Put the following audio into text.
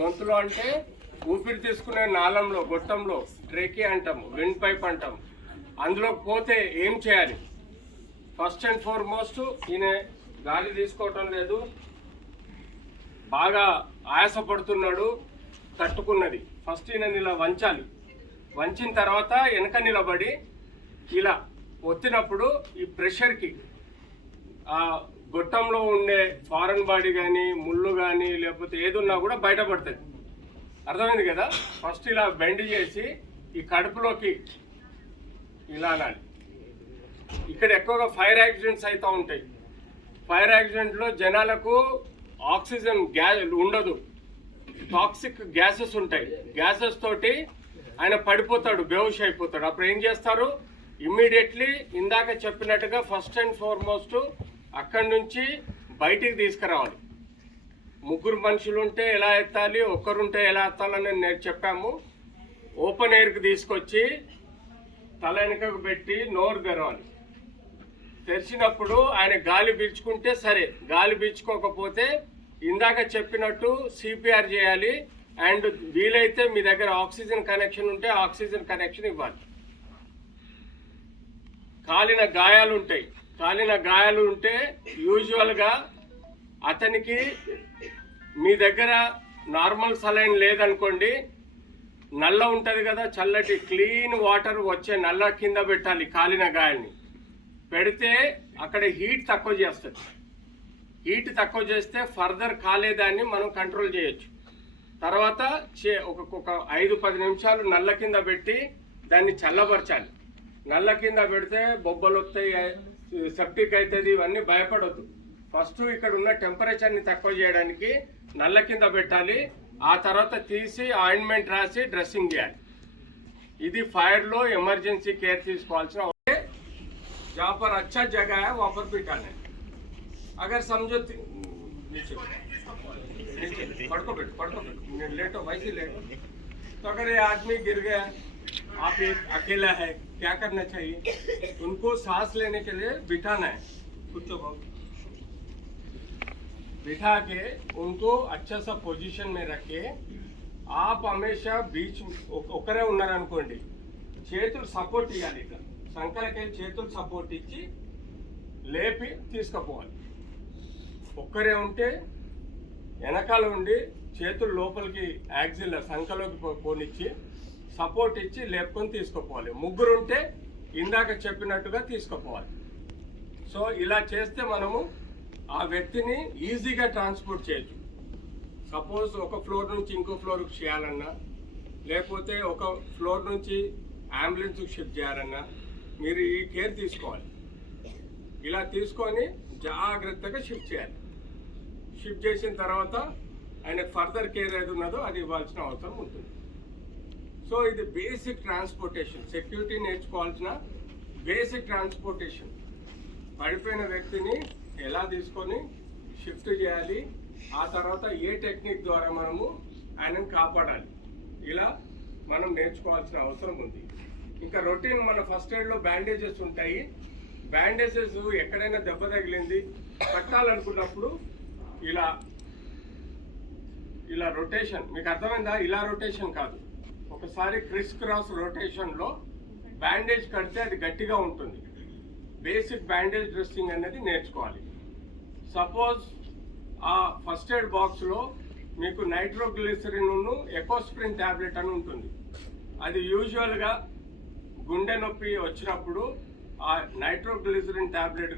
గొంతులో అంటే ఊపిరి తీసుకునే నాళంలో, గొట్టంలో ట్రేకి అంటాము, విండ్ పైప్ అంటాం. అందులోకి పోతే ఏం చేయాలి? ఫస్ట్ అండ్ ఫార్మోస్ట్ ఈయన గాలి తీసుకోవటం లేదు, బాగా ఆయాసపడుతున్నాడు, తట్టుకున్నది. ఫస్ట్ ఈయన ఇలా వంచాలి. వంచిన తర్వాత వెనక నిలబడి ఇలా ఒత్తినప్పుడు ఈ ప్రెషర్కి ఆ గొట్టంలో ఉండే ఫారెన్ బాడీ కానీ, ముళ్ళు కానీ, లేకపోతే ఏదున్నా కూడా బయటపడుతుంది. అర్థమైంది కదా? ఫస్ట్ ఇలా బెండ్ చేసి ఈ కడుపులోకి ఇలా అనాలి. ఇక్కడ ఎక్కువగా ఫైర్ యాక్సిడెంట్స్ అవుతూ ఉంటాయి. ఫైర్ యాక్సిడెంట్లో జనాలకు ఆక్సిజన్ గ్యాస్ ఉండదు, టాక్సిక్ గ్యాసెస్ ఉంటాయి. గ్యాసెస్ తోటి ఆయన పడిపోతాడు, బేహుష్ అయిపోతాడు. అప్పుడు ఏం చేస్తారు? ఇమ్మీడియట్లీ ఇందాక చెప్పినట్టుగా ఫస్ట్ అండ్ ఫార్మోస్ట్ అక్కడి నుంచి బయటికి తీసుకురావాలి. ముగ్గురు మనుషులు ఉంటే ఎలా ఎత్తాలి, ఒక్కరుంటే ఎలా ఎత్తాలని నేను చెప్పాము. ఓపెన్ ఎయిర్కి తీసుకొచ్చి తల వెనుకకు పెట్టి నోరు తెరవాలి. తెరిచినప్పుడు ఆయన గాలి పీల్చుకుంటే సరే, గాలి పీల్చుకోకపోతే ఇందాక చెప్పినట్టు సిపిఆర్ చేయాలి. అండ్ వీలైతే మీ దగ్గర ఆక్సిజన్ కనెక్షన్ ఉంటే ఆక్సిజన్ కనెక్షన్ ఇవ్వాలి. కాలిన గాయాలు ఉంటాయి. కాలిన గాయాలు ఉంటే యూజువల్గా అతనికి మీ దగ్గర నార్మల్ సలైన్ లేదనుకోండి, నల్ల ఉంటుంది కదా, చల్లటి క్లీన్ వాటర్ వచ్చే నల్ల కింద పెట్టాలి కాలిన గాయాల్ని. పెడితే అక్కడ హీట్ తక్కువ చేస్తుంది. హీట్ తక్కువ చేస్తే ఫర్దర్ కాలేదాన్ని మనం కంట్రోల్ చేయొచ్చు. తర్వాత ఒక 5-10 నిమిషాలు నల్ల కింద పెట్టి దాన్ని చల్లబరచాలి. నల్ల కింద పెడితే బొబ్బలు వస్తాయి, సెప్టిక్ అవుతుంది, ఇవన్నీ భయపడొద్దు. ఫస్ట్ ఇక్కడ ఉన్న టెంపరేచర్ని తక్కువ చేయడానికి నల్ల కింద పెట్టాలి. ఆ తర్వాత తీసి ఆయింట్మెంట్ రాసి డ్రెస్సింగ్ చేయాలి. ఇది ఫైర్లో ఎమర్జెన్సీ కేర్ తీసుకోవాల్సిన. जहाँ पर अच्छा जगह है वहाँ पर बिठाना है. अगर समझो नीचे पढ़को लेटो, वैसे लेटो. तो अगर ये आदमी गिर गया, आप एक अकेला है, क्या करना चाहिए? उनको सांस लेने के लिए बिठाना है. कुछ बिठा के उनको अच्छा सा पोजीशन में रखे. आप हमेशा बीच ఒకరే ఉన్నారనుకోండి, చేతులు సపోర్ట్ ఇవ్వాలి. ఇట్లా సంకలకి చేతులు సపోర్ట్ ఇచ్చి లేపి తీసుకుపోవాలి. ఒక్కరే ఉంటే వెనకాల ఉండి చేతులు లోపలికి యాక్సిల్ సంకలోకి పోనిచ్చి సపోర్ట్ ఇచ్చి లేపుకొని తీసుకుపోవాలి. ముగ్గురు ఉంటే ఇందాక చెప్పినట్టుగా తీసుకుపోవాలి. సో ఇలా చేస్తే మనము ఆ వ్యక్తిని ఈజీగా ట్రాన్స్పోర్ట్ చేయొచ్చు. సపోజ్ ఒక ఫ్లోర్ నుంచి ఇంకో ఫ్లోర్కి చేయాలన్నా, లేకపోతే ఒక ఫ్లోర్ నుంచి అంబులెన్స్కి షిఫ్ట్ చేయాలన్నా మీరు ఈ కేర్ తీసుకోవాలి. ఇలా తీసుకొని జాగ్రత్తగా షిఫ్ట్ చేయాలి. షిఫ్ట్ చేసిన తర్వాత ఆయన ఫర్దర్ కేర్ ఏది ఉన్నదో అది ఇవ్వాల్సిన అవసరం ఉంటుంది. సో ఇది బేసిక్ ట్రాన్స్పోర్టేషన్. సెక్యూరిటీ నేర్చుకోవాల్సిన బేసిక్ ట్రాన్స్పోర్టేషన్. పడిపోయిన వ్యక్తిని ఎలా తీసుకొని షిఫ్ట్ చేయాలి, ఆ తర్వాత ఏ టెక్నిక్ ద్వారా మనము ఆయనను కాపాడాలి, ఇలా మనం నేర్చుకోవాల్సిన అవసరం ఉంది. ఇంకా రొటీన్ మన ఫస్ట్ ఎయిడ్లో బ్యాండేజెస్ ఉంటాయి. బ్యాండేజెస్ ఎక్కడైనా దెబ్బ తగిలింది కట్టాలనుకున్నప్పుడు ఇలా ఇలా రొటేషన్, మీకు అర్థమైందా? ఇలా రొటేషన్ కాదు, ఒకసారి క్రిస్ క్రాస్ రొటేషన్లో బ్యాండేజ్ కడితే అది గట్టిగా ఉంటుంది. బేసిక్ బ్యాండేజ్ డ్రెస్సింగ్ అనేది నేర్చుకోవాలి. సపోజ్ ఆ ఫస్ట్ ఎయిడ్ బాక్స్లో మీకు నైట్రోగ్లిసరిన్ ఎకోస్ప్రిన్ ట్యాబ్లెట్ అని ఉంటుంది. అది యూజువల్గా గుండె నొప్పి వచ్చినప్పుడు ఆ నైట్రోగ్లిసరిన్ ట్యాబ్లెట్